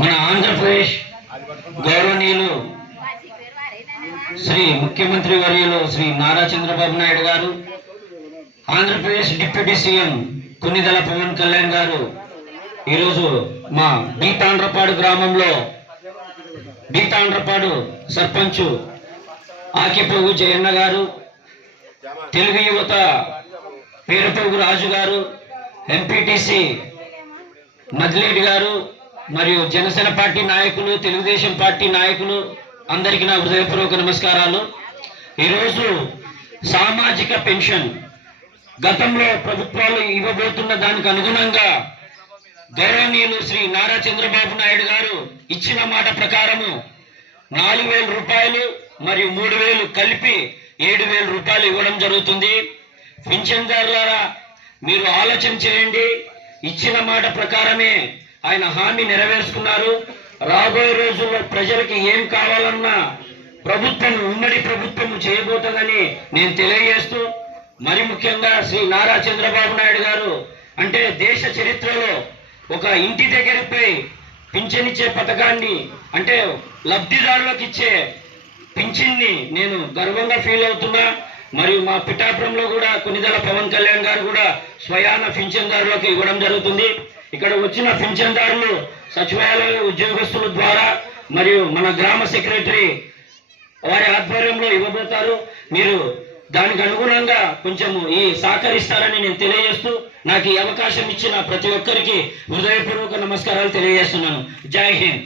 మన ఆంధ్రప్రదేశ్ గౌరవనీయులు శ్రీ ముఖ్యమంత్రి వర్యులు శ్రీ నారా చంద్రబాబు నాయుడు గారు, ఆంధ్రప్రదేశ్ డిప్యూటీ సీఎం కొన్నిదెల పవన్ కళ్యాణ్ గారు ఈరోజు మా బీతాండ్రపాడు గ్రామంలో బీతాండ్రపాడు సర్పంచ్ ఆకిపోగు జయన్న గారు, తెలుగు యువత పేరుపోగు రాజు గారు, ఎంపీటీసీ మదిలేటి గారు మరియు జనసేన పార్టీ నాయకులు, తెలుగుదేశం పార్టీ నాయకులు అందరికీ నా హృదయపూర్వక నమస్కారాలు. ఈరోజు సామాజిక పెన్షన్ గతంలో ప్రభుత్వాలు ఇవ్వబోతున్న దానికి అనుగుణంగా గౌరవనీయులు శ్రీ నారా చంద్రబాబు నాయుడు గారు ఇచ్చిన మాట ప్రకారము 4,000 రూపాయలు మరియు 3,000 కలిపి 7,000 రూపాయలు ఇవ్వడం జరుగుతుంది. పింఛన్దారులారా, మీరు ఆలోచన చేయండి. ఇచ్చిన మాట ప్రకారమే ఆయన హామీ నెరవేర్చుకున్నారు. రాబోయే రోజుల్లో ప్రజలకి ఏం కావాలన్నా ప్రభుత్వం, ఉమ్మడి ప్రభుత్వం చేయబోతుందని నేను తెలియజేస్తూ, మరి ముఖ్యంగా శ్రీ నారా చంద్రబాబు నాయుడు గారు అంటే దేశ చరిత్రలో ఒక ఇంటి దగ్గరపై పింఛనిచ్చే పథకాన్ని అంటే లబ్ధిదారులకు ఇచ్చే పింఛన్ని నేను గర్వంగా ఫీల్ అవుతున్నా. మరియు మా పిఠాపురంలో కూడా కొన్నిదెల పవన్ కళ్యాణ్ గారు కూడా స్వయాన పింఛన్దారులకు ఇవ్వడం జరుగుతుంది. ఇక్కడ వచ్చిన పింఛన్దారులు సచివాలయ ఉద్యోగస్తుల ద్వారా మరియు మన గ్రామ సెక్రటరీ వారి ఆధ్వర్యంలో ఇవ్వబోతారు. మీరు దానికి అనుగుణంగా కొంచెము ఈ సహకరిస్తారని నేను తెలియజేస్తూ, నాకు ఈ అవకాశం ఇచ్చిన ప్రతి ఒక్కరికి హృదయపూర్వక నమస్కారాలు తెలియజేస్తున్నాను. జై హింద్.